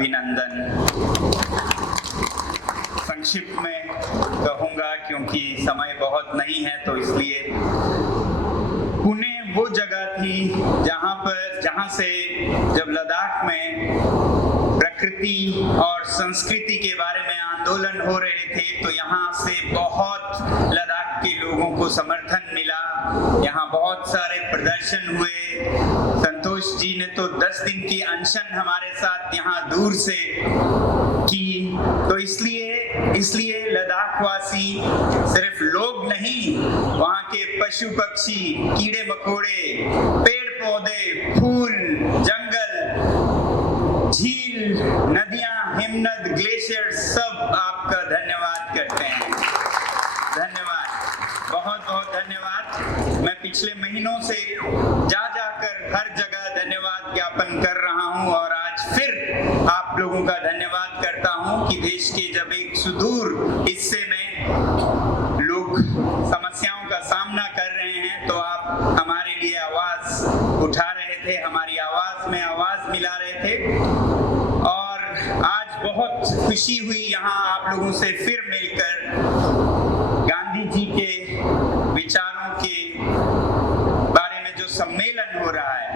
अभिनंदन। संक्षिप्त में कहूँगा क्योंकि समय बहुत नहीं है, तो इसलिए पुणे वो जगह थी जहाँ से जब लद्दाख में प्रकृति और संस्कृति के बारे में आंदोलन हो रहे थे, तो यहाँ से बहुत लद्दाख के लोगों को समर्थन मिला। यहाँ बहुत सारे प्रदर्शन हुए। संतोष जी ने तो 10 दिन की अनशन हमारे साथ यहाँ दूर से की। तो इसलिए लद्दाख वासी सिर्फ लोग नहीं, वहाँ के पशु पक्षी, कीड़े मकोड़े, पेड़ पौधे, फूल, जंगल, झील, नदियां, हिमनद, ग्लेशियर, सब आपका धन्यवाद करते हैं। धन्यवाद, बहुत बहुत धन्यवाद। मैं पिछले महीनों से जाकर हर जगह धन्यवाद ज्ञापन कर रहा हूं और आज फिर आप लोगों का धन्यवाद करता हूं कि देश के जब एक सुदूर हिस्से में लोग समस्याओं का सामना कर रहे हैं, तो आप हमारे लिए आवाज उठा रहे थे, हमारी आवाज में आवाज मिला रहे थे। और आज बहुत खुशी हुई यहाँ आप लोगों से फिर मिलकर गांधी जी के विचारों के बारे में जो सम्मेलन हो रहा है,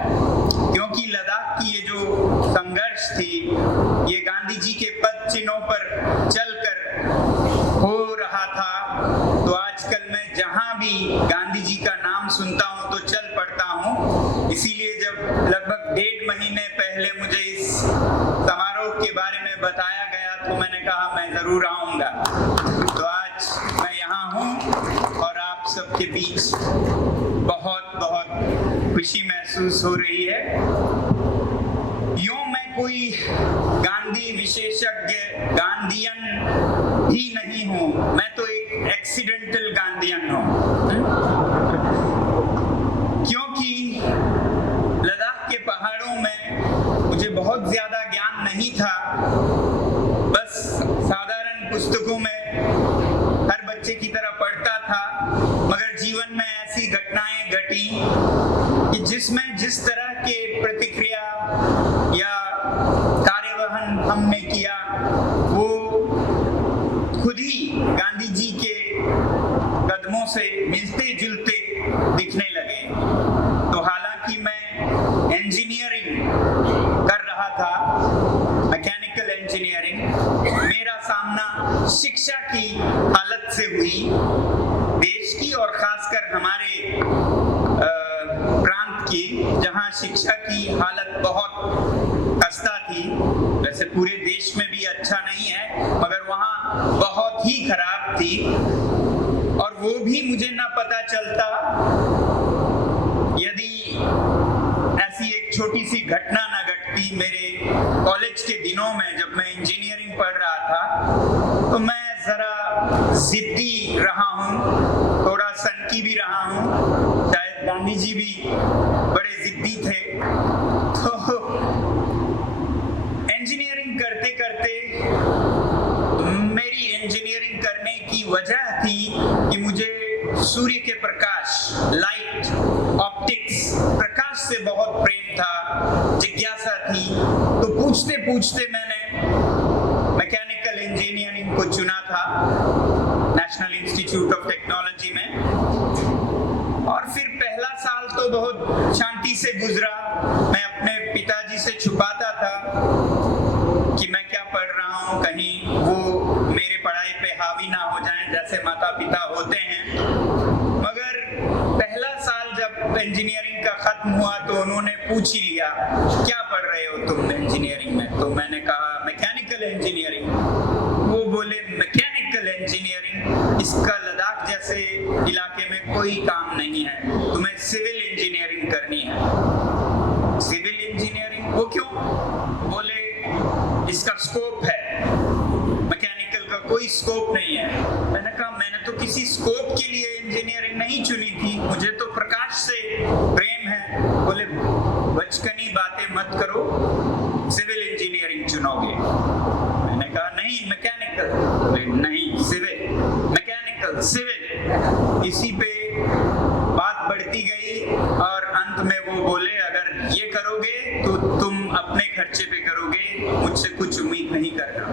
क्योंकि लद्दाख की ये जो संघर्ष थी, ये गांधी जी के पद चिन्हों पर चलकर हो रहा था। तो आजकल मैं जहां भी गांधी जी का नाम सुनता हूं तो चल पड़ता हूं। इसीलिए जब लगभग 1.5 महीने पहले मुझे इस समारोह के बारे में बताया गया, तो मैंने कहा मैं जरूर आऊंगा। तो आज मैं यहाँ हूँ और आप सबके बीच बहुत बहुत खुशी महसूस हो रही है। यूं मैं कोई गांधी विशेषज्ञ गांधीयन ही नहीं हूं, मैं तो एक एक्सीडेंटल गांधीयन हूं, क्योंकि लद्दाख के पहाड़ों में मुझे बहुत ज्यादा ज्ञान नहीं था। बस साधारण पुस्तकों में हर बच्चे की तरह पढ़ता था, मगर जीवन में ऐसी घटनाएं घटी कि जिसमें जिस तरह के प्रतिक्रिया या कार्यवहन हमने किया, वो खुद ही गांधी जी के कदमों से मिलते जुलते दिखने लगे। तो हालांकि मैं इंजीनियरिंग कर रहा था, मैकेनिकल इंजीनियरिंग, मेरा सामना शिक्षा की हालत से हुई, देश की और खासकर हमारे प्रांत की, जहां शिक्षा की हालत बहुत खस्ता थी। वैसे पूरे देश में भी अच्छा नहीं है, मगर वहां बहुत ही खराब थी। और वो भी मुझे ना पता चलता यदि ऐसी एक छोटी सी घटना ना घटती। मेरे कॉलेज के दिनों में जब मैं इंजीनियरिंग पढ़ रहा था, तो मैं जरा जिद्दी रहा हूँ, थोड़ा सनकी भी रहा हूँ। शायद गांधी जी भी बड़े जिद्दी थे। तो इंजीनियरिंग करते करते मेरी इंजीनियरिंग करने की वजह थी कि मुझे सूर्य के प्रकाश, लाइट, ऑप्टिक्स, प्रकाश से बहुत प्रेम था, जिज्ञासा थी। तो पूछते पूछते मैंने मैकेनिकल इंजीनियरिंग को चुना था नेशनल इंस्टीट्यूट ऑफ टेक्नोलॉजी में। और फिर पहला साल तो बहुत शांति से गुजरा। मैं अपने पिताजी से छुपाता था कि मैं क्या पढ़ रहा हूँ, कहीं वो मेरे पढ़ाई पे हावी ना हो जाएं, जैसे माता पिता होते हैं। मगर पहला साल जब इंजीनियरिंग का खत्म हुआ, तो उन्होंने पूछ ही लिया, क्या पढ़ रहे हो तुम इंजीनियरिंग में? तो मैंने कहा मैकेनिकल इंजीनियरिंग। वो बोले मैकेनिकल इंजीनियरिंग, इसका लद्दाख जैसे इलाके में कोई काम नहीं है, तुम्हें सिविल इंजीनियरिंग करनी है। Civil engineering? वो क्यों? बोले इसका स्कोप है, मैकेनिकल का कोई स्कोप नहीं है। मैंने कहा मैंने तो किसी स्कोप के लिए इंजीनियरिंग नहीं चुनी थी, मुझे तो प्रकाश से प्रेम है। बोले बचकानी बातें मत करो, सिविल इंजीनियरिंग चुनोगे। मैंने कहा नहीं मैकेनिकल। बोले नहीं सिविल, मैकेनिकल सिविल। इसी पे बात बढ़ती गई और अंत में वो बोले अगर ये करोगे तो तुम अपने खर्चे पे करोगे, मुझसे कुछ उम्मीद नहीं करना।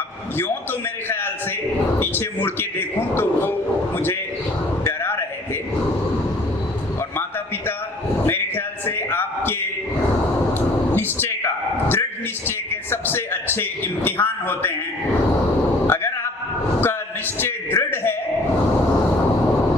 अब यूं तो मेरे ख्याल से पीछे मुड़ के देखूं तो वो मुझे डरा रहे थे, और माता पिता मेरे ख्याल से आपके निश्चय का, दृढ़ निश्चय के सबसे अच्छे इम्तिहान होते हैं। अगर आपका निश्चय दृढ़ है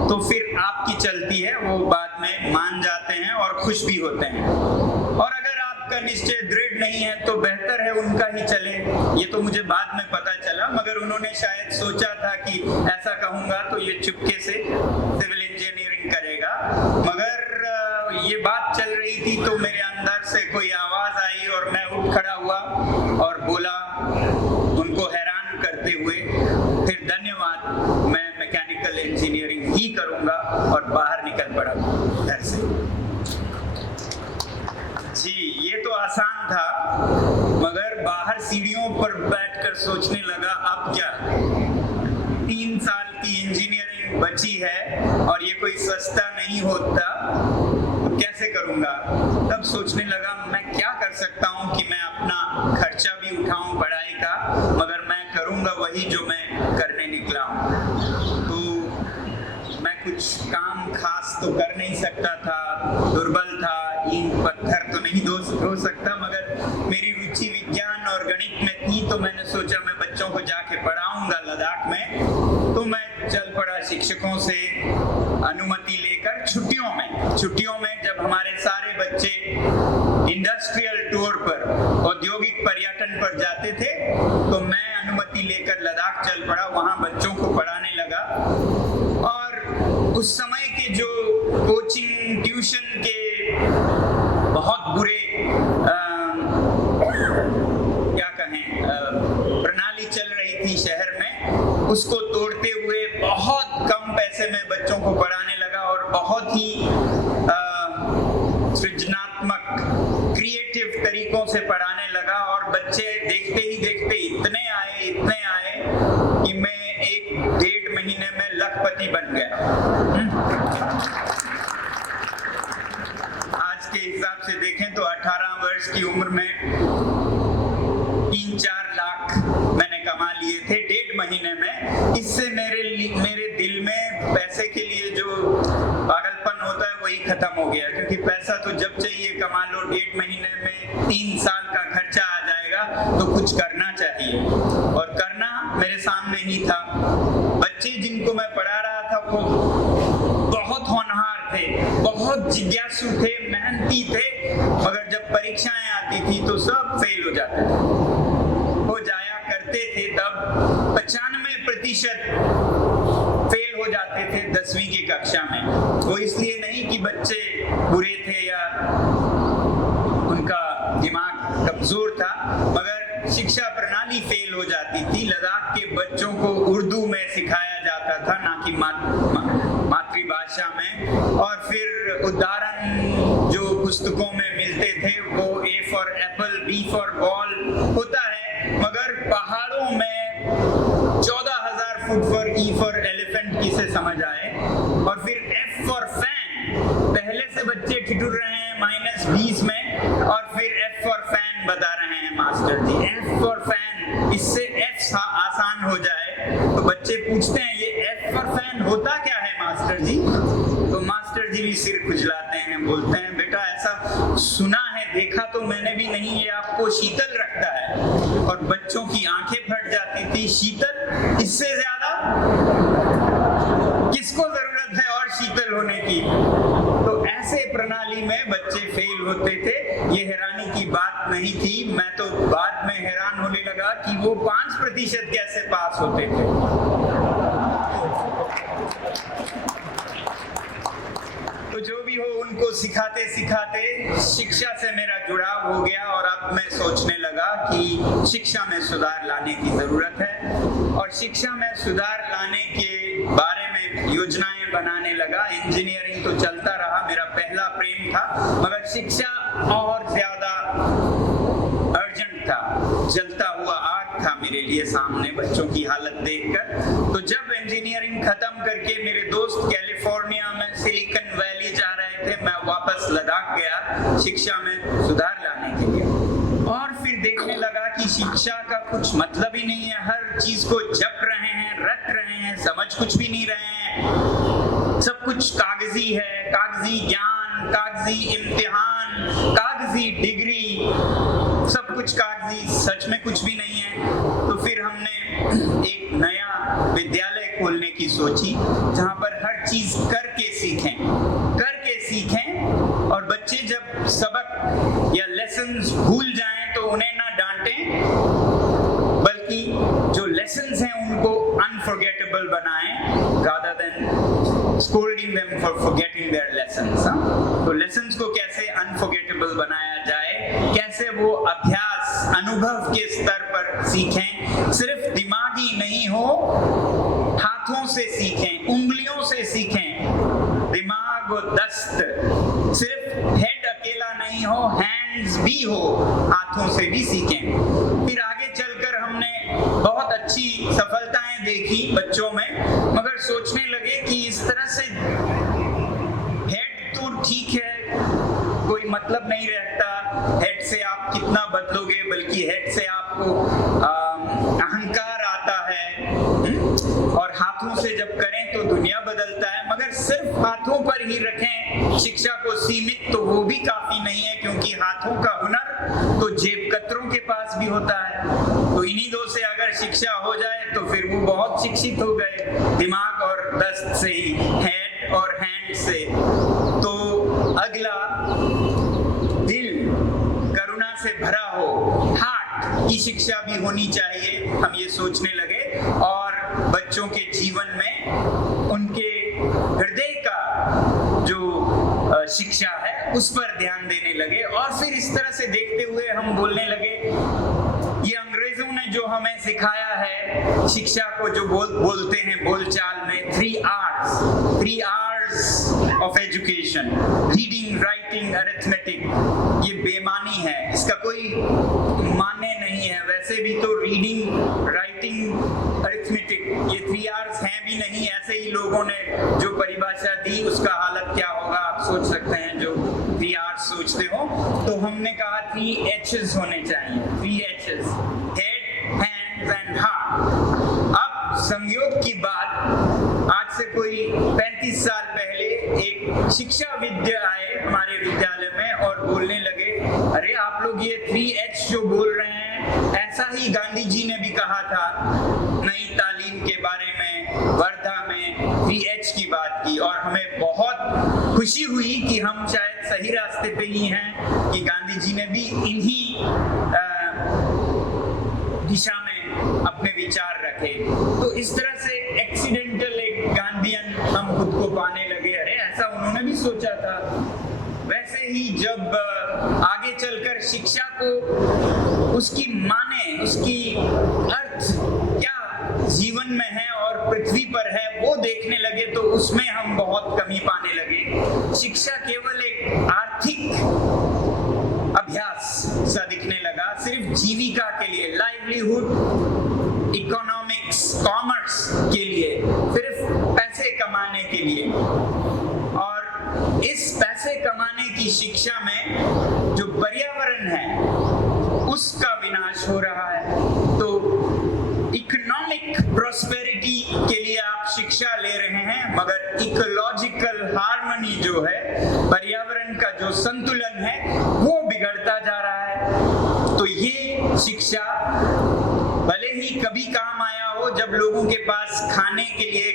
तो फिर आपकी चलती है, वो बाद में मान जाते हैं और खुश भी होते हैं। और अगर आपका निश्चय दृढ़ नहीं है तो बेहतर है उनका ही चले। ये तो मुझे बाद में पता चला, मगर उन्होंने शायद सोचा था कि ऐसा कहूँगा तो ये चुपके से सिविल इंजीनियरिंग करेगा। मगर ये बात चल रही थी तो मेरे अंदर से कोई आवाज़ आई और मैं उठ खड़ा हुआ और बोला उनको हैरान करते हुए, फिर धन्यवाद, मैं मैकेनिकल इंजीनियरिंग ही करूँगा, और बाहर निकल पड़ा घर से। जी, ये तो आसान था, मगर बाहर सीढ़ियों पर बैठकर सोचने लगा अब क्या। 3 साल की इंजीनियरिंग बची है और ये कोई सस्ता नहीं होता, तो कैसे करूँगा। तब सोचने लगा मैं क्या कर सकता हूँ कि मैं अपना खर्चा भी उठाऊँ पढ़ाई का, मगर मैं करूँगा वही जो मैं करने निकला हूँ। तो मैं कुछ काम खास तो कर नहीं सकता था, दुर्बल था, ईंट पत्थर तो नहीं धो सकता, मगर मेरी रुचि विज्ञान और गणित में थी, तो मैंने सोचा मैं बच्चों को जाके पढ़ाऊंगा लद्दाख में। तो मैं चल पड़ा शिक्षकों से अनुमति लेकर छुट्टियों में जब हमारे सारे बच्चे इंडस्ट्रियल टूर पर, औद्योगिक पर्यटन पर जाते थे, तो मैं अनुमति लेकर लद्दाख चल पड़ा, वहाँ बच्चों को पढ़ाने लगा। और उस समय के जो कोचिंग ट्यूशन के बहुत बुरे क्या कहें प्रणाली चल रही थी शहर में, उसको तोड़ते हुए बहुत कम पैसे में बच्चों को पढ़ाने लगा और बहुत ही सृजनात्मक, क्रिएटिव तरीकों से पढ़ाने लगा। और बच्चे देखते ही देखते इतने आए कि मैं 1-1.5 महीने में लखपति बन गया। आज के हिसाब से देखें तो 18 वर्ष की उम्र में 3-4 लाख मैंने कमा लिए थे 1.5 महीने में। इससे मेरे दिल में पैसे के लिए जो पागलपन होता है वही खत्म हो गया, क्योंकि पैसा तो जब चाहिए कमा लो, 1.5 महीने में 3 साल का खर्चा आ जाएगा, तो कुछ करना चाहिए। और करना मेरे सामने ही था। बच्चे जिनको मैं पढ़ा रहा था वो बहुत होनहार थे, बहुत जिज्ञासु थे, मेहनती थे, मगर जब परीक्षाएं आती थी तो सब फेल हो जाते थे, हो जाया करते थे। तब 95% फेल हो जाते थे 10वीं की कक्षा में। वो इसलिए नहीं कि बच्चे बुरे थे या उनका दिमाग कमजोर था, मगर शिक्षा प्रणाली फेल हो जाती थी। लद्दाख के बच्चों को उर्दू में सिखाया जाता था, ना कि मातृभाषा में। और फिर उदाहरण जो पुस्तकों में मिलते थे वो A for Apple, B for ball होता है, मगर पहाड़ों में 14,000 foot for E for elephant किसे समझ आए। और फिर F फॉर फैन, पहले से बच्चे ठिठुर रहे हैं -20 में, और फिर F फॉर फैन बता रहे हैं master ji. F for fan, इससे F आसान हो जाए, तो बच्चे पूछते हैं ये F फॉर फैन होता क्या है मास्टर जी। तो मास्टर जी भी सिर खुजलाते हैं, बोलते हैं बेटा ऐसा सुना है, देखा तो मैंने भी नहीं, ये आपको शीतल रखता है। और बच्चों की आंखें फट जाती थी। शीतल, इससे ज्यादा किसको जरूरत है और शीतल होने की। तो ऐसे प्रणाली में बच्चे फेल होते थे। ये हैरानी की बात नहीं थी। मैं तो बाद में हैरान होने लगा कि वो 5% कैसे पास होते थे। तो जो भी हो, उनको सिखाते सिखाते शिक्षा से मेरा जुड़ाव हो गया, और अब मैं सोचने लगा कि शिक्षा में सुधार लाने की जरूरत है। और शिक्षा में सुधार लाने के बारे में योजनाएं बनाने लगा। इंजीनियरिंग तो चलता रहा, मेरा पहला प्रेम था, मगर शिक्षा और ज्यादा अर्जेंट था, जलता हुआ आग था मेरे लिए सामने बच्चों की हालत देखकर। तो जब इंजीनियरिंग खत्म करके मेरे दोस्त कैलिफोर्निया में सिलिकॉन वैली जा रहे थे, मैं वापस लद्दाख गया शिक्षा में सुधार लाने के लिए। फिर देखने लगा कि शिक्षा का कुछ मतलब ही नहीं है, हर चीज को जप रहे हैं, रट रहे हैं, समझ कुछ भी नहीं रहे हैं, सब कुछ कागजी है, कागजी ज्ञान, कागजी इम्तिहान, कागजी डिग्री, सब कुछ कागजी, सच में कुछ भी नहीं है। तो फिर हमने एक नया विद्यालय खोलने की सोची जहां पर हर चीज करके सीखें और बच्चे जब सबक या लेसन्स भूल जाएं तो उन्हें ना डांटें, बल्कि जो लेसन्स हैं उनको अनफॉरगेटेबल बनाएं rather than scolding them for forgetting their lessons। तो लेसन्स को कैसे अनफॉरगेटेबल बनाया जाए, कैसे वो अभ्यास अनुभव के स्तर पर सीखें, सिर्फ दिमागी नहीं हो, हाथों से सीखें, उंगलियों से सीखें, दिमाग और दस्त, सिर्फ हेड अकेला नहीं हो, हैंड्स भी हो, हाथों से भी सीखें। फिर आगे चलकर हमने बहुत अच्छी सफलताएं देखी बच्चों में, मगर सोचने लगे कि इस तरह से हेड तो ठीक है, कोई मतलब नहीं रहता, हेड से आप कितना बदलोगे, बल्कि हेड से आपको अहंकार आता है, और हाथों से जब करें तो दुनिया बदलता है। मगर सिर्फ हाथों पर ही रखें शिक्षा को सीमित तो वो भी काफी नहीं है, क्योंकि हाथों का हुनर तो जेब कतरों के पास भी होता है। तो इन्हीं दो से अगर शिक्षा हो जाए तो फिर वो बहुत शिक्षित हो गए, दिमाग और दस्त से ही, हेड और हैंड से। तो अगला, दिल करुणा से भरा हो, हार्ट की शिक्षा भी होनी चाहिए, हम ये सोचने लगे, और बच्चों के जीवन में उनके हृदय का जो शिक्षा है उस पर ध्यान देने लगे। और फिर इस तरह से देखते हुए हम बोलने लगे, ये अंग्रेजों ने जो हमें सिखाया है शिक्षा को, जो बोलते हैं बोलचाल में 3 R's of education, reading, writing, arithmetic, ये बेमानी है, इसका कोई माने नहीं है। वैसे भी तो रीडिंग, राइटिंग, अरिथमेटिक ये 3 R's हैं भी नहीं, ऐसे ही लोगों ने जो परिभाषा दी उसका हालत क्या होगा आप सोच सकते हैं, जो 3 R's सोचते हो। तो हमने कहा 3 H's होने चाहिए, 3 H's, head, hands and heart. अब संयोग की बात, आज से कोई 35 साल पहले एक शिक्षाविद आए हमारे विद्यालय में और बोलने लगे, अरे आप लोग ये 3H जो बोल रहे हैं, ऐसा ही गांधी जी ने भी कहा था नई तालीम के बारे में, वर्धा में 3H की बात की। और हमें बहुत खुशी हुई कि हम शायद सही रास्ते पे ही हैं, कि गांधी जी ने भी इन्हीं दिशा में अपने विचार रखे। तो इस तरह से एक्सीडेंटल एक गांधीयन हम खुद को पाने लगे, अरे ऐसा उन्होंने भी सोचा था। वैसे ही जब आगे चलकर शिक्षा को उसकी माने, उसकी अर्थ क्या जीवन में है और पृथ्वी पर है वो देखने लगे, तो उसमें हम बहुत कमी पाने लगे। शिक्षा केवल एक आर्थिक अभ्यास सा दिखने लगा, सिर्फ जीविका के लिए, लाइवलीहुड, इकोनॉमिक्स, कॉमर्स के लिए, सिर्फ पैसे कमाने के लिए। और इस पैसे कमाने की शिक्षा में जो पर्यावरण है उसका विनाश हो रहा है। तो इकोनॉमिक प्रोस्पेरिटी के लिए आप शिक्षा ले रहे हैं, मगर इकोलॉजिकल हार्मनी जो है, पर्यावरण का जो संतुलन है, वो बिगड़ता जा रहा है। तो ये शिक्षा भले ही कभी काम आया हो, जब लोगों के पास खाने के लिए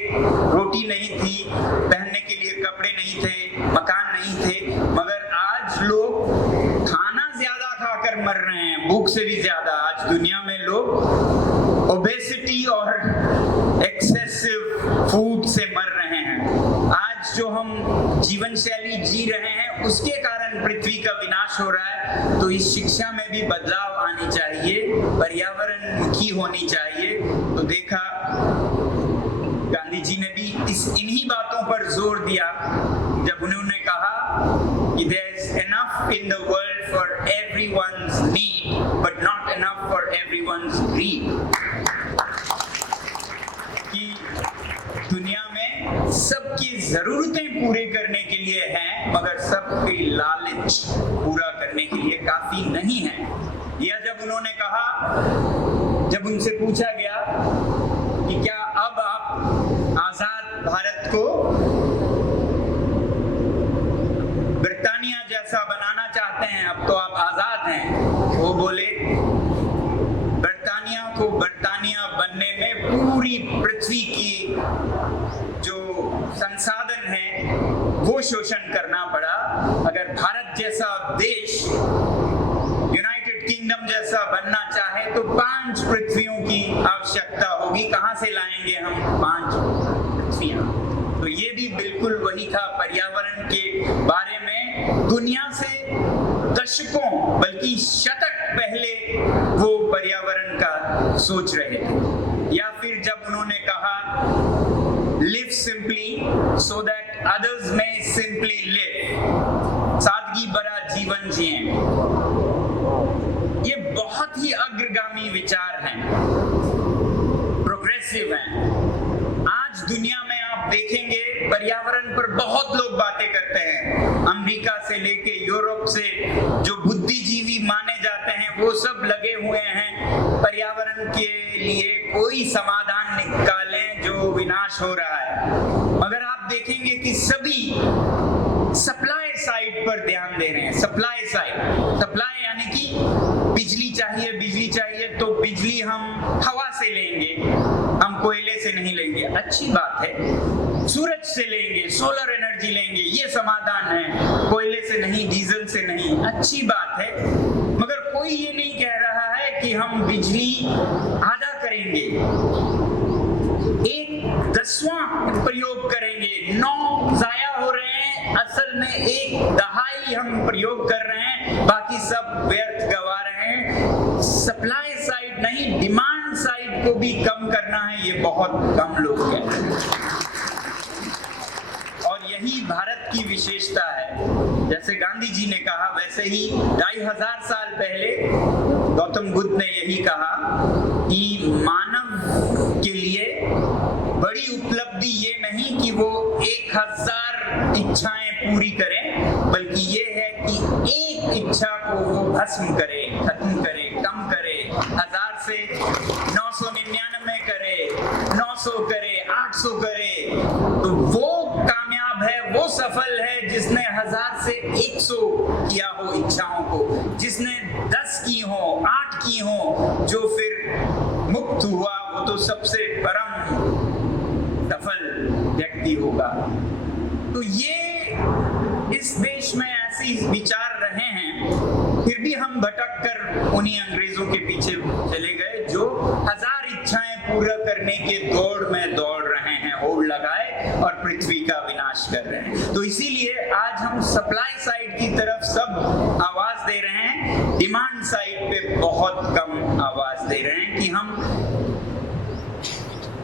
रोटी नहीं थी, पहनने के लिए कपड़े नहीं थे, मकान नहीं थे, मगर आज लोग खाना ज्यादा खाकर मर रहे हैं, भूख से भी ज्यादा। आज दुनिया में लोग ओबेसिटी और एक्सेसिव फूड से मर रहे हैं। आज जो हम जीवन शैली जी रहे हैं उसके कारण पृथ्वी का विनाश हो रहा है। तो इस शिक्षा में भी बदलाव आनी चाहिए, पर्यावरण मुखी होनी चाहिए। तो देखा गांधी जी ने भी इन्हीं बातों पर जोर दिया जब उन्होंने कहा कि there is enough in the world for everyone's need, but not enough for everyone's greed। कि दुनिया में सबकी जरूरतें पूरे करने के लिए हैं, मगर सबकी लालच पूरा करने के लिए काफी नहीं है। या जब उन्होंने कहा, जब उनसे पूछा गया कि क्या अब आप आजाद भारत को ब्रिटानिया जैसा बनाना चाहते हैं, अब तो आप आजाद हैं, वो बोले ब्रिटानिया को ब्रिटानिया बनने में पूरी पृथ्वी की जो संसाधन है वो शोषण करना पड़ा। अगर भारत जैसा देश यूनाइटेड किंगडम जैसा बनना चाहे तो 5 पृथ्वियों की आवश्यकता होगी। कहां से लाएंगे हम 5 पृथ्वियां? तो ये भी बिल्कुल वही था। पर्यावरण के बारे में दुनिया से दशकों बल्कि शतक पहले वो पर्यावरण का सोच रहे थे। या फिर जब उन्होंने कहा live simply so that others में सिंपली लिव, सादगी भरा जीवन जिएं, ये बहुत ही अग्रगामी विचार हैं, प्रोग्रेसिव हैं। आज दुनिया में आप देखेंगे पर्यावरण पर बहुत लोग बातें करते हैं। अमेरिका से लेके यूरोप से जो बुद्धिजीवी माने जाते हैं वो सब लगे हुए हैं पर्यावरण के लिए कोई समाधान निकालें जो विनाश हो रहा है। मगर आप देखेंगे कि सभी सप्लाई साइड पर ध्यान दे रहे हैं। सप्लाई साइड, सप्लाई यानी कि बिजली चाहिए तो बिजली हम हवा से लेंगे, हम कोयले से नहीं लेंगे, अच्छी बात है। सूरज से लेंगे, सोलर एनर्जी लेंगे, ये समाधान है, कोयले से नहीं, डीजल से नहीं, अच्छी बात है। मगर कोई ये नहीं कह रहा है कि हम बिजली आधा करेंगे, 1/10वां प्रयोग करेंगे, 9 जाया हो रहे हैं, असल में 1/10 हम प्रयोग कर रहे हैं, बाकी सब व्यर्थ गवा रहे हैं। सप्लाई साइड नहीं, डिमांड साइड को भी कम करना है, ये बहुत कम लोग कहते हैं। और यही भारत की विशेषता है। जैसे गांधी जी ने कहा, वैसे ही 2500 साल पहले गौतम बुद्ध ने यही कहा कि मानव के लिए बड़ी उपलब्धि ये नहीं कि वो 1000 इच्छाएं पूरी करें, बल्कि ये है कि एक इच्छा को वो भस्म करे, खत्म करे, कम करे, 1000 से 999 करे, 900 करे, 800 करे, तो वो कामयाब है, वो सफल है जिसने 1000 से 100 किया हो इच्छाओं को, जिसने 10 की हो, 8 की हो, जो फिर मुक्त हुआ, वो तो सबसे परम सफल व्यक्ति होगा। तो ये इस देश में ऐसे विचार रहे हैं, फिर भी हम भटक कर उन्हीं अंग्रेजों के पीछे चले गए जो 1000 इच्छाएं पूरा करने के दौड़ में दौड़ रहे हैं, होड़ लगाए और पृथ्वी का विनाश कर रहे हैं। तो इसीलिए आज हम सप्लाई साइड की तरफ सब आवाज दे रहे हैं, डिमांड साइड पे बहुत कम आवाज दे रहे हैं कि हम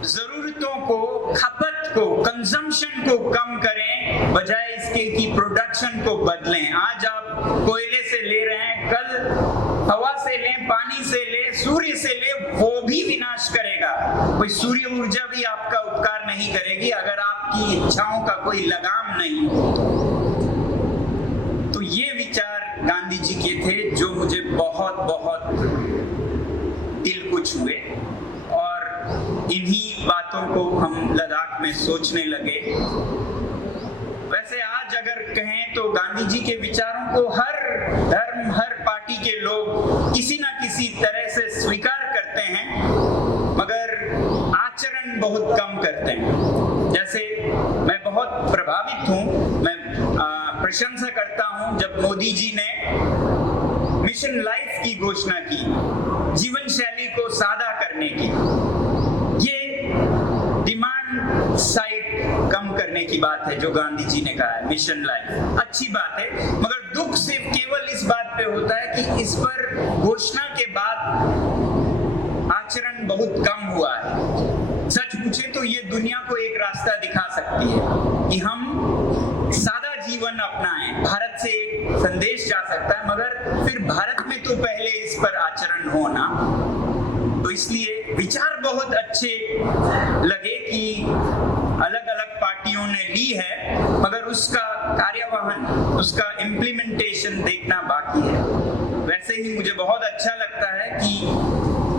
जरूरतों को, खपत को, कंजम्पशन को कम करें, बजाय इसके कि प्रोडक्शन को बदलें। आज आप कोयले से ले रहे हैं, कल हवा से लें, पानी से ले, सूर्य से ले, वो भी विनाश करेगा। कोई सूर्य ऊर्जा भी आपका उपकार नहीं करेगी अगर आपकी इच्छाओं का कोई लगाम नहीं हो। तो ये विचार गांधी जी के थे जो मुझे बहुत बहुत दिल को छुए, इन्हीं बातों को हम लद्दाख में सोचने लगे। वैसे आज अगर कहें तो गांधी जी के विचारों को हर धर्म, हर पार्टी के लोग किसी ना किसी तरह से स्वीकार करते हैं, मगर आचरण बहुत कम करते हैं। जैसे मैं बहुत प्रभावित हूँ, मैं प्रशंसा करता हूँ जब मोदी जी ने मिशन लाइफ की घोषणा की, जीवन शैली को सादा करने की। ये डिमांड साइड कम करने की बात है जो गांधी जी ने कहा है, मिशन लाइफ अच्छी बात है, मगर दुख सिर्फ केवल इस बात पे होता है कि इस पर घोषणा के बाद आचरण बहुत कम हुआ है। सच पूछे तो ये दुनिया को एक रास्ता दिखा सकती है कि हम सादा जीवन अपनाएं, भारत से एक संदेश जा सकता है, मगर फिर भारत में तो पहले इस पर आचरण होना। तो इसलिए विचार बहुत अच्छे लगे कि अलग अलग पार्टियों ने ली है, मगर उसका कार्यवाहन, उसका इम्प्लीमेंटेशन देखना बाकी है। वैसे ही मुझे बहुत अच्छा लगता है कि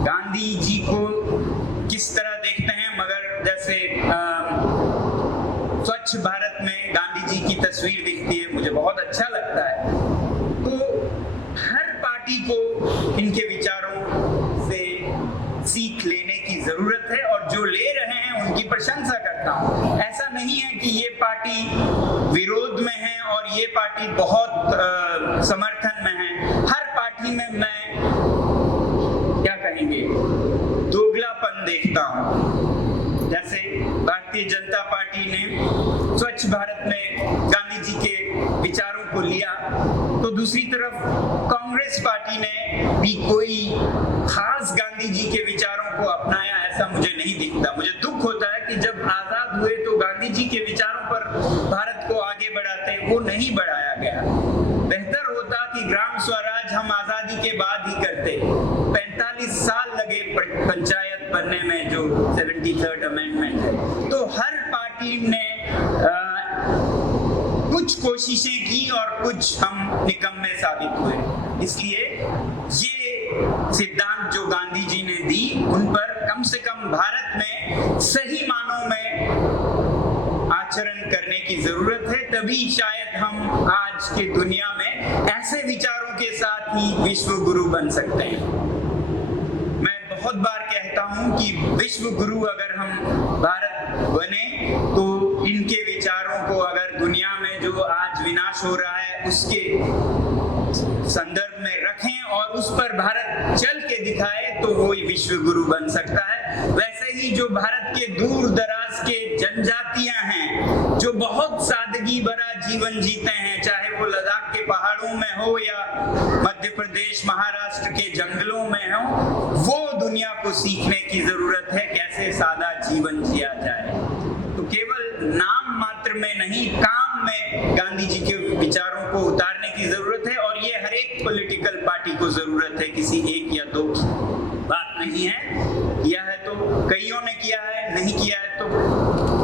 गांधी जी को किस तरह देखते हैं, मगर जैसे स्वच्छ भारत में गांधी जी की तस्वीर दिखती है, मुझे बहुत अच्छा लगता है। तो हर पार्टी को इनके विचारों से सीख लेने की जरूरत है और जो ले रहे हैं उनकी प्रशंसा करता हूँ। ऐसा नहीं है कि ये पार्टी विरोध में है और ये पार्टी बहुत समर्थन में है। हर पार्टी में मैं क्या कहेंगे दोगलापन देखता हूँ। जैसे भारतीय जनता पार्टी ने स्वच्छ भारत में गांधी जी के विचारों को लिया, तो दूसरी तरफ कांग्रेस पार्टी ने भी कोई खास गांधी जी के विचारों को अपनाया, ऐसा मुझे नहीं दिखता। मुझे दुख होता है कि जब आजाद हुए तो गांधी जी के विचारों पर भारत को आगे बढ़ाते, वो नहीं बढ़ाया गया। बेहतर होता कि ग्राम स्वराज हम आजादी के बाद ही करते। 45 साल लगे पंचायत बनने में, जो 73rd अमेंडमेंट है। तो हर पार्टी ने कुछ कोशिशें की और कुछ हम निकम्मे साबित हुए। इसलिए ये सिद्धांत जो गांधी जी ने दी, उन पर कम से कम भारत में सही मानों में आचरण करने की जरूरत है। तभी शायद हम आज के दुनिया में ऐसे विचारों के साथ ही विश्व गुरु बन सकते हैं। मैं बहुत बार कहता हूं कि विश्व गुरु अगर हम भारत बने तो इनके विचारों को अगर दुनिया में जो आज विनाश हो रहा है उसके संदर्भ में रखें और उस पर भारत चल के दिखाए तो वो विश्व गुरु बन सकता है। वैसे ही जो भारत के दूर दराज के जनजातियां हैं जो बहुत सादगी भरा जीवन जीते हैं, चाहे वो लद्दाख के पहाड़ों में हो या मध्य प्रदेश महाराष्ट्र के जंगलों में हो, वो दुनिया को सीखने की जरूरत है कैसे सादा जीवन जिया जाए। तो केवल नाम मात्र में नहीं, काम में गांधी जी के विचारों को उतारने की जरूरत है और ये हर एक पॉलिटिकल पार्टी को जरूरत है, किसी एक या दो की बात नहीं है। किया है तो कईयों ने किया है, नहीं किया है तो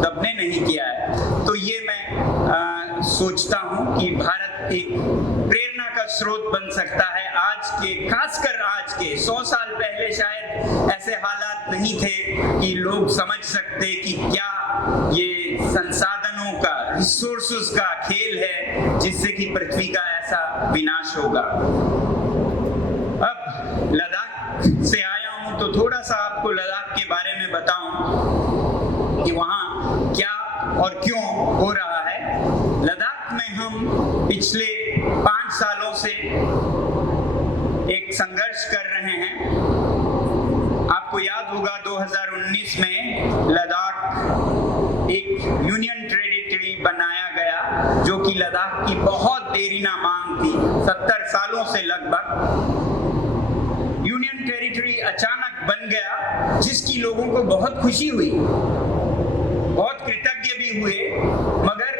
सबने नहीं किया है। तो ये मैं सोचता हूँ कि भारत एक प्रेरणा का स्रोत बन सकता है। आज के, खासकर आज के 100 साल पहले शायद ऐसे हालात नहीं थे कि लोग समझ सकते कि क्या ये संसाधनों का, रिसोर्सेस का खेल है जिससे कि पृथ्वी का ऐसा विनाश होगा। अब लद्दाख से आया हूं तो थोड़ा सा आपको लद्दाख के बारे में बताऊं कि वहां क्या और क्यों हो रहा है। लद्दाख में हम पिछले 5 सालों से एक संघर्ष कर रहे हैं। आपको याद होगा 2019 में लद्दाख एक यूनियन टेरिटरी बनाया गया, जो कि लद्दाख की बहुत देरीना मांग थी, 70 सालों से लगभग। यूनियन टेरिटरी अचानक बन गया, जिसकी लोगों को बहुत खुशी हुई, बहुत कृतज्ञ भी हुए, मगर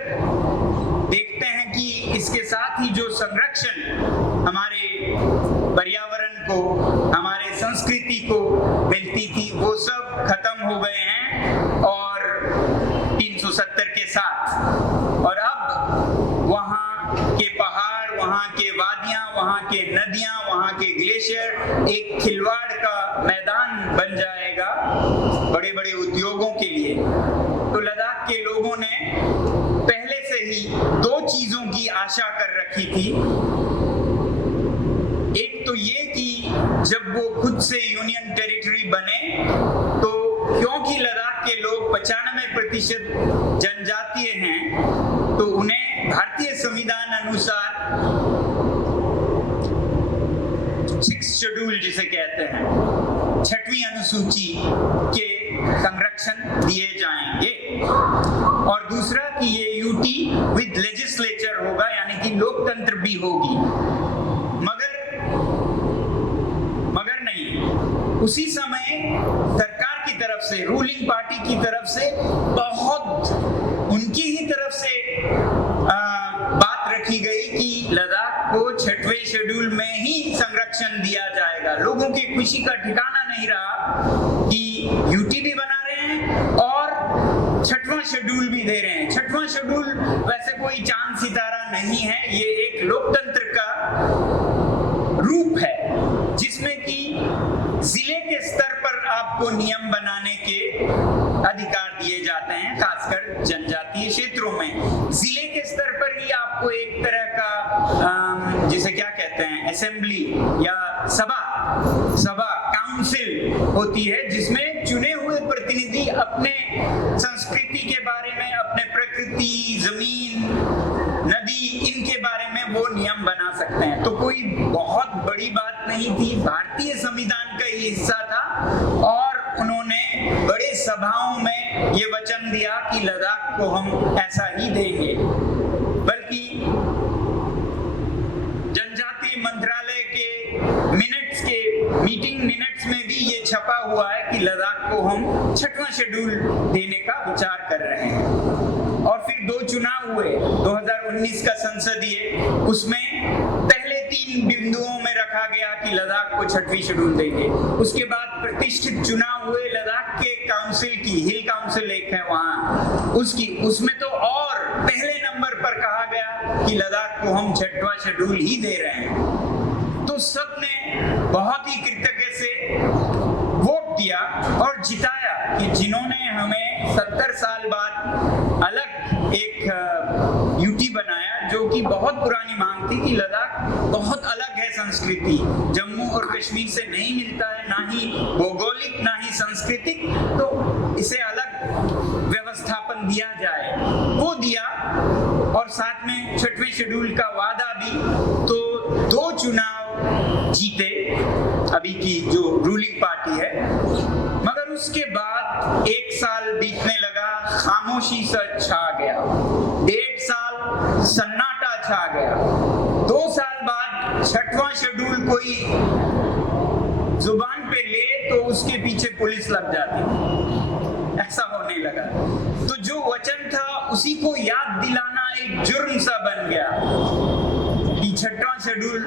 देखते हैं कि इसके साथ ही जो संरक्षण हमारे पर्यावरण को, हमारे संस्कृति को मिलती थी, वो सब खत्म हो गए हैं और 370 के साथ। और अब वहाँ के पहाड़, वहाँ के वादियाँ, वहाँ के नदियाँ, वहाँ के ग्लेशियर एक खिलवाड़ का मैदान बन जाएगा बड़े बड़े उद्योगों के लिए। तो लद्दाख के लोगों ने पहले से ही 2 चीजों की आशा कर रखी थी। एक तो ये कि जब वो खुद से यूनियन टेरिटरी बने तो क्योंकि लद्दाख के लोग 95% जनजातीय हैं, तो उन्हें भारतीय संविधान अनुसार 6th शेड्यूल जिसे कहते हैं, 6वीं अनुसूची के संरक्षण दिए जाएंगे। और दूसरा कि ये यूटी विद लेजिस्लेचर होगा, यानी कि लोकतंत्र भी होगी। मगर नहीं, उसी समय सरकार की तरफ से, रूलिंग पार्टी की तरफ से बहुत उनकी ही तरफ से बात रखी गई कि लद्दाख को 6वें शेड्यूल में ही संरक्षण दिया जाएगा। लोगों की खुशी का ठिकाना नहीं रहा कि यूटी भी बना रहे हैं और 6वां शेड्यूल भी दे रहे हैं। 6वां शेड्यूल वैसे कोई चांद सितारा नहीं है, ये एक लोकतंत्र का रूप है। आपको नियम बनाने के अधिकार दिए जाते हैं, खासकर जनजातीय क्षेत्रों में। जिले के स्तर पर ही आपको एक तरह का जिसे क्या कहते हैं, असेंबली या सभा काउंसिल होती है, जिसमें चुने हुए प्रतिनिधि अपने संस्कृति के बारे में, अपने प्रकृति, जमीन, नदी, इनके बारे में वो नियम बना सकते हैं। तो कोई बहुत बड़ी बात नहीं थी, भारतीय संविधान का ये हिस्सा था और उन्होंने बड़े सभाओं में ये वचन दिया कि लद्दाख को हम ऐसा ही देंगे। बल्कि जनजातीय मंत्रालय के मीटिंग मिनट्स में भी ये छपा हुआ है कि लद्दाख को हम 6वां शेड्यूल देने का विचार कर रहे हैं। और फिर 2 चुनाव हुए, 2019 का संसदीय, उसमें पहले 3 बिंदुओं में रखा गया कि लद्दाख को 6वीं शेड्यूल देंगे। उसके बाद प्रतिष्ठित चुनाव हुए लद्दाख के काउंसिल की, हिल काउंसिल एक है वहां, उसमें तो और पहले नंबर पर कहा गया कि लद्दाख को हम 6वां शेड्यूल ही दे रहे हैं। तो सबने बहुत ही कृतज्ञ से वोट दिया और जिताया कि जिन्होंने हमें 70 साल बाद अलग एक यूटी बनाया, जो कि बहुत पुरानी मांग थी कि लद्दाख बहुत अलग है संस्कृति, जम्मू और कश्मीर से नहीं मिलता है, ना ही भौगोलिक ना ही सांस्कृतिक, तो इसे अलग व्यवस्थापन दिया जाए, वो दिया। और साथ में 6वें शेड्यूल का वादा भी। तो 2 चुनाव जीते अभी की जो रूलिंग पार्टी है, मगर उसके बाद 1 साल बीतने लगा, खामोशी सा छा गया, 1.5 साल सन्नाटा छा गया। 2 साल बाद 6वां शेड्यूल कोई जुबान पे ले तो उसके पीछे पुलिस लग जाती, ऐसा होने लगा। तो जो वचन था उसी को याद दिलाना एक जुर्म सा बन गया कि 6वां शेड्यूल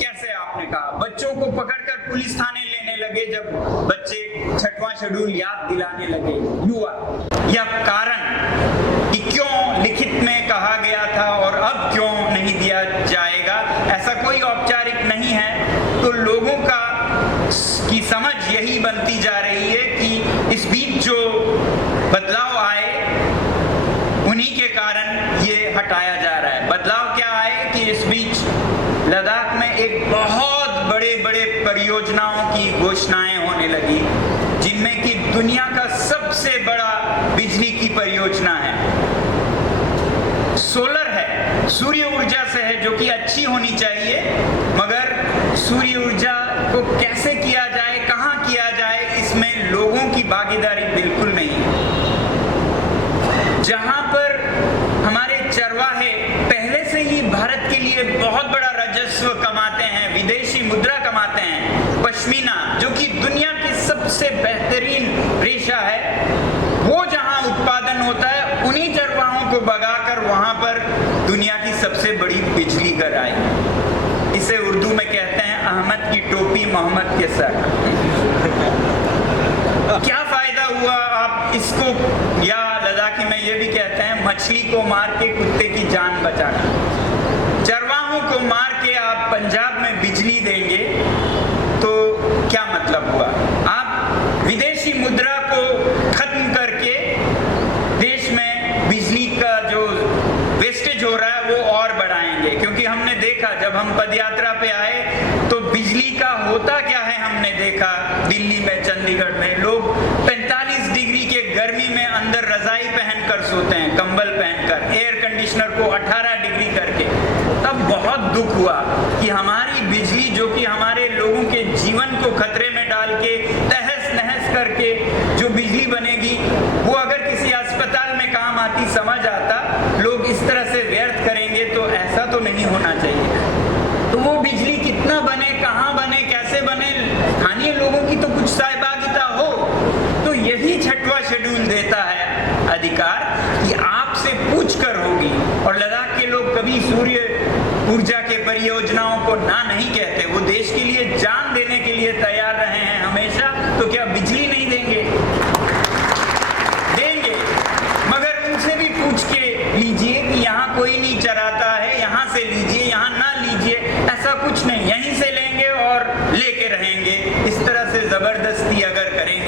कैसे आपने कहा। बच्चों को पकड़कर पुलिस थाने लेने लगे जब बच्चे 6वां शेड्यूल याद दिलाने लगे युवा। यह कारण कि क्यों लिखित में कहा गया था और अब क्यों नहीं दिया जाएगा, ऐसा कोई औपचारिक नहीं है। तो लोगों की समझ यही बनती जा रही है कि इस बीच जो बदलाव आए उन्हीं के कारण ये हटाया जा रहा है। बदलाव क्या आए कि इस बीच लद्दाख में एक बहुत बड़े परियोजनाओं की घोषणाएं होने लगी, जिनमें कि दुनिया का सबसे बड़ा बिजली की परियोजना है, सोलर है, सूर्य ऊर्जा से है, जो कि अच्छी होनी चाहिए, मगर सूर्य ऊर्जा को कैसे किया जाए, कहां किया जाए, इसमें लोगों की भागीदारी बिल्कुल नहीं। जहां पर हमारे चरवाहे पहले से ही भारत के लिए बहुत बड़ा राजस्व कमाते हैं, विदेशी मुद्रा कमाते हैं, पश्मीना जो कि दुनिया की सबसे बेहतरीन रेशा है, वो जहां उत्पादन होता है, उन्हीं चरवाहों को भगाकर वहां पर दुनिया की सबसे बड़ी बिजली घर आई। इसे उर्दू में कहते हैं अहमद की टोपी मोहम्मद के सर। क्या फायदा हुआ आप इसको, या लद्दाखी में ये भी कहते हैं मछली को मार के कुत्ते की जान बचाना। चरवाहों को मार के आप पंजाब में बिजली देंगे तो क्या मतलब हुआ? आप विदेशी मुद्रा को खत्म करके देश में बिजली का जो वेस्टेज हो रहा है वो और बढ़ाएंगे। क्योंकि हमने देखा जब हम पदयात्रा पे आए तो बिजली का होता क्या है हमने देखा। दिल्ली में, चंडीगढ़ में लोग 45 डिग्री के गर्मी में अंदर रजाई पहनकर सोते हैं, कंबल पहनकर, एयर कंडीशनर को 18 डिग्री करके। तब बहुत दुख हुआ कि हमारी बिजली जो कि हमारे लोगों के जीवन को खतरे में डाल के तहस नहस करके जो बिजली बनेगी, वो अगर किसी अस्पताल में काम आती, समझ आता, लोग इस तरह से व्यर्थ करेंगे, तो ऐसा तो नहीं होना चाहिए। तो वो बिजली कितना बने, कहाँ बने, कैसे बने, स्थानीय लोगों की तो कुछ सहभागिता हो। तो यही 6वां शेड्यूल देता है अधिकार कि आपसे पूछकर होगी। और लद्दाख के लोग कभी सूर्य ऊर्जा के परियोजनाओं को ना नहीं कहते, वो देश के लिए जान देने के लिए तैयार रहे हैं हमेशा। तो क्या बिजली नहीं देंगे? देंगे, मगर उनसे भी पूछ के लीजिए कि यहाँ कोई नहीं चराता है, यहाँ से लीजिए, यहाँ ना लीजिए, ऐसा कुछ नहीं, यहीं से लेंगे और लेके रहेंगे। इस तरह से जबरदस्ती अगर करेंगे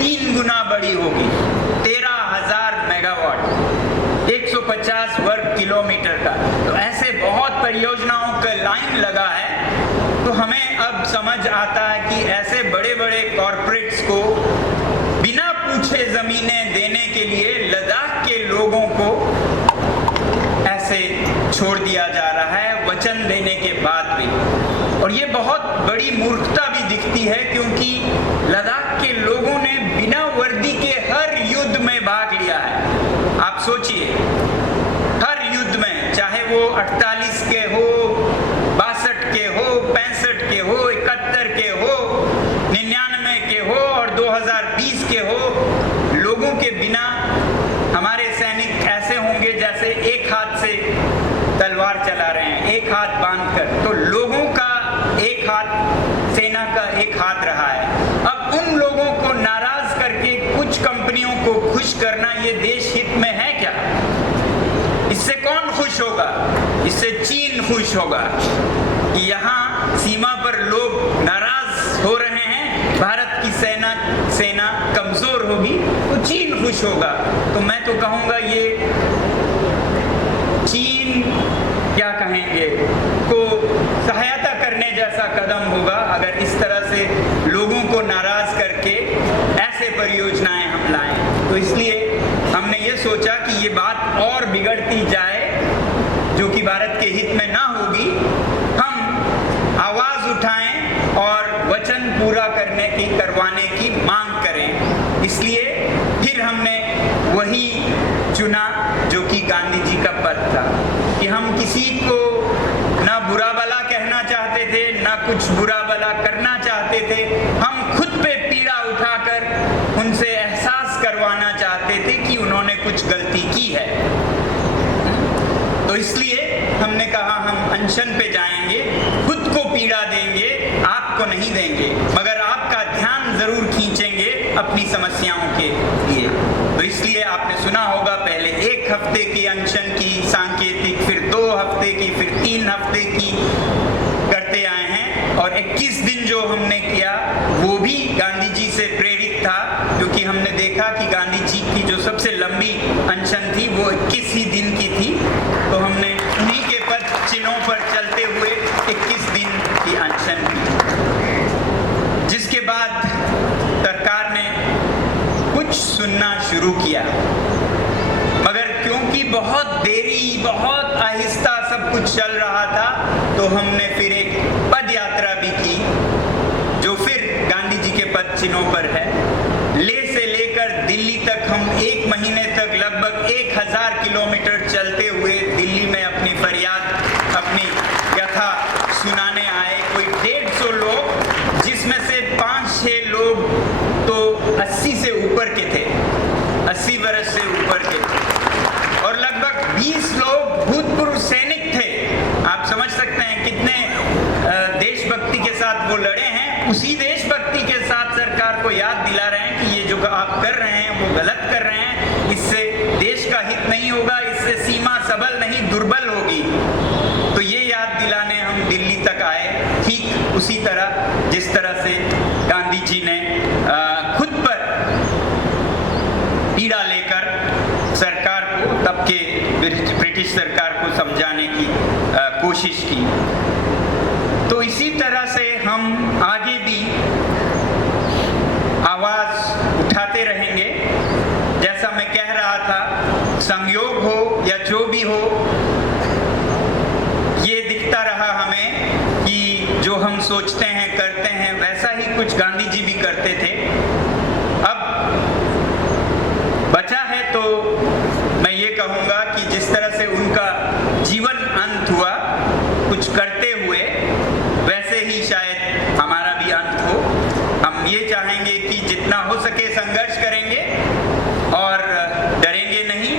3 गुना बड़ी होगी। 13,000 मेगावाट, 150 वर्ग किलोमीटर का। तो ऐसे बहुत परियोजनाओं का लाइन लगा है। तो हमें अब समझ आता है कि ऐसे बड़े बड़े कॉरपोरेट्स को बिना पूछे जमीनें देने के लिए लद्दाख के लोगों को ऐसे छोड़ दिया जा रहा है, वचन देने के बाद भी। और ये बहुत बड़ी मूर्खता भी दिखती है, क्योंकि लद्दाख के लोगों ने बिना वर्दी के हर युद्ध में भाग लिया है। आप सोचिए, हर युद्ध में, चाहे वो 48 के हो, 62 के हो, 65 के हो, 71 के हो, 99 के हो और 2020 के हो, लोगों के बिना हमारे सैनिक ऐसे होंगे जैसे एक हाथ से तलवार चला रहे हैं, एक हाथ बांधकर। तो लोगों का एक हाथ, सेना का एक हाथ रहा है। अब उन लोगों को नाराज करके कुछ कंपनियों को खुश करना, ये देश हित में है क्या? इससे कौन खुश होगा? इससे चीन खुश होगा कि यहाँ सीमा पर लोग नाराज हो रहे हैं, भारत की सेना कमजोर होगी तो चीन खुश होगा। तो मैं तो कहूँगा ये चीन, क्या कहेंगे, को सहायता करने जैसा कदम होगा अगर इस तरह से लोगों को नाराज करके ऐसे परियोजनाएं हम लाएं। तो इसलिए हमने ये सोचा कि ये बात और बिगड़ती जाए, जो कि भारत के हित में ना होगी। हम आवाज उठाएं और वचन पूरा करवाने की मांग करें। इसलिए फिर हमने वही चुना जो कि गांधी जी का पद था, कि हम किसी को ना बुरा भला कहना चाहते थे, ना कुछ बुरा भला करना चाहते थे। हम खुद पे पीड़ा उठाकर उनसे एहसास करवाना चाहते थे कि उन्होंने कुछ गलती की है। तो इसलिए हमने कहा हम अनशन पे जाएंगे, खुद को पीड़ा देंगे, आपको नहीं देंगे, मगर आपका ध्यान जरूर खींचेंगे अपनी समस्याओं के लिए। तो इसलिए आपने सुना होगा, पहले 1 हफ्ते की अनशन की सांकेतिक, फिर 2 हफ्ते की, फिर 3 हफ्ते की करते आए हैं। और 21 दिन जो हमने किया वो भी गांधी जी से प्रेरित था, क्योंकि हमने देखा कि गांधी जी की जो सबसे लंबी अनशन थी वो 21 ही दिन की थी। तो हमने उन्हीं के पद चिन्हों पर चलते हुए 21 दिन की अनशन की, जिसके बाद सरकार ने कुछ सुनना शुरू किया, मगर क्योंकि बहुत देरी, बहुत आहिस्ता सब कुछ चल रहा था, तो हमने फिर एक पद यात्रा भी की, जो फिर गांधी जी के पद चिन्हों पर है। ले से लेकर दिल्ली तक हम 1 महीने तक लगभग 1000 किलोमीटर चलते हुए दिल्ली में अपनी फरियाद, अपनी व्यथा सुनाने आए। कोई 150 लोग, जिसमें से 5-6 लोग तो 80 से ऊपर के थे, 80 वर्ष से ऊपर के थे, और लगभग 20 लोग भूतपूर्व सैनिक थे। आप समझ सकते हैं कितने देशभक्ति के साथ वो लड़े हैं। उसी देशभक्ति के साथ सरकार को याद दिला रहे हैं कि ये जो आप कर रहे हैं वो गलत कर रहे हैं, इससे देश का हित नहीं होगा, इससे सीमा सबल नहीं दुर्बल होगी। तो ये याद दिलाने हम दिल्ली तक आए, ठीक उसी तरह जिस तरह से गांधी जी ने खुद पर पीड़ा लेकर सरकार को, तब के ब्रिटिश सरकार को समझाने की कोशिश की। तो इसी तरह से हम आगे भी आवाज उठाते रहेंगे। जैसा मैं कह रहा था, संयोग हो या जो भी हो, ये दिखता रहा हमें कि जो हम सोचते हैं, करते हैं, वैसा ही कुछ गांधी जी भी करते थे। अब बचा है तो मैं ये कहूँगा कि जिस तरह से उनका जीवन अंत हुआ कुछ करते हुए, वैसे ही शायद हमारा भी अंत हो। हम ये चाहेंगे कि जितना हो सके संघर्ष करेंगे और डरेंगे नहीं।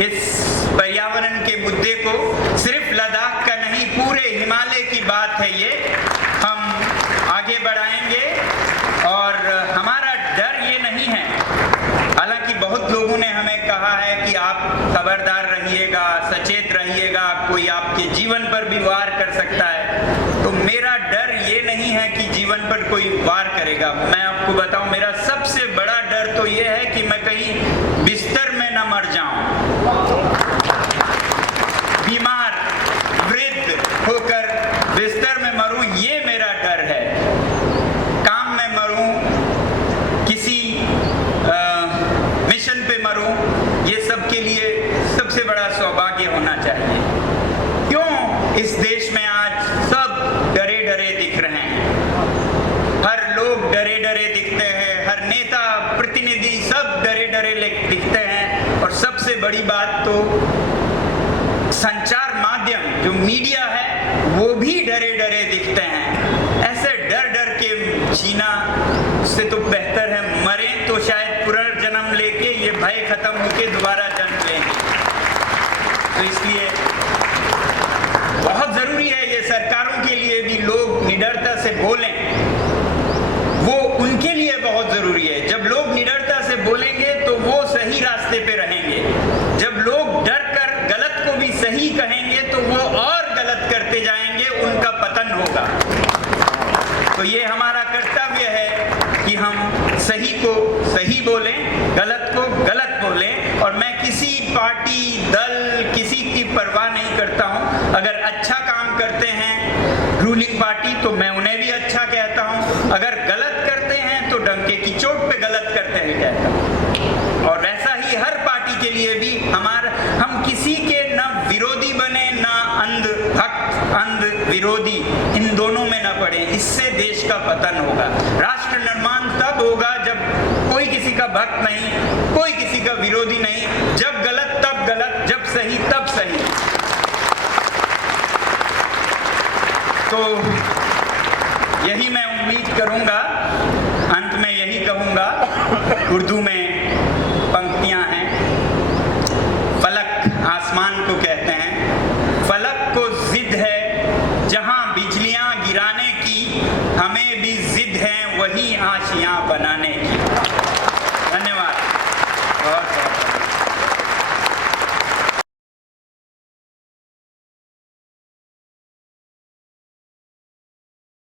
इस पर्यावरण के मुद्दे को सिर्फ लद्दाख का नहीं, पूरे हिमालय की बात है ये, हम आगे बढ़ाएंगे। और हमारा डर ये नहीं है, हालांकि बहुत लोगों ने हमें कहा है कि आप खबरदार रहिएगा, सचेत रहिएगा, कोई आपके जीवन पर भी वार कर सकता है। तो मेरा डर ये नहीं है कि जीवन पर कोई वार करेगा। मैं आपको बताऊं, मेरा सबसे बड़ा डर तो ये है कि मैं कहीं बिस्तर में न मर जाऊं, बीमार वृद्ध होकर बिस्तर में मरूं, ये मेरा डर है। काम में मरूं, किसी मिशन पे मरूं, ये सब के लिए सबसे बड़ा सौभाग्य होना चाहिए। क्यों इस देश में आज सब डरे डरे दिख रहे हैं, हर लोग डरे डरे दिखते हैं, हर नेता प्रतिनिधि सब डरे डरे दिखते हैं, और सबसे बड़ी बात तो संचार माध्यम जो मीडिया है वो भी डरे डरे दिखते हैं। ऐसे डर डर के जीना से तो बेहतर है मरें तो शायद पुनर्जन्म लेके ये भय खत्म होके दोबारा जन्म लेंगे। तो इसलिए बहुत जरूरी है ये सरकारों के लिए भी लोग निडरता से बोलें, वो उनके लिए बहुत जरूरी है। जब लोग निडरता से बोलेंगे तो वो सही रास्ते पे रहेंगे, जब लोग डर कर गलत को भी सही कहेंगे तो वो और गलत करते जाएंगे, उनका पतन होगा। तो ये हमारा कर्तव्य है कि हम सही को सही बोलें, गलत को गलत बोलें। और मैं किसी पार्टी दल किसी की परवाह नहीं करता हूं। अगर अच्छा काम करते हैं रूलिंग पार्टी तो मैं उन्हें भी अच्छा कहता हूं, अगर गलत करते हैं तो डंके की चोट पे गलत करते हैं कहता हूं। और वैसा ही हर पार्टी के लिए भी हम किसी के न विरोधी बने न अंध भक्त अंध विरोधी, इन दोनों में न पड़े। इससे देश का पतन होगा। राष्ट्र निर्माण तब होगा जब कोई किसी का भक्त नहीं, कोई किसी का विरोधी नहीं, जब गलत तब गलत, जब सही तब सही। तो यही मैं उम्मीद करूंगा, अंत में यही कहूंगा। उर्दू में पंक्तियां हैं, फलक आसमान को कहते हैं, फलक को जिद है जहां बिजलियां गिराने की, हमें भी जिद है वही आशियां बनाने की।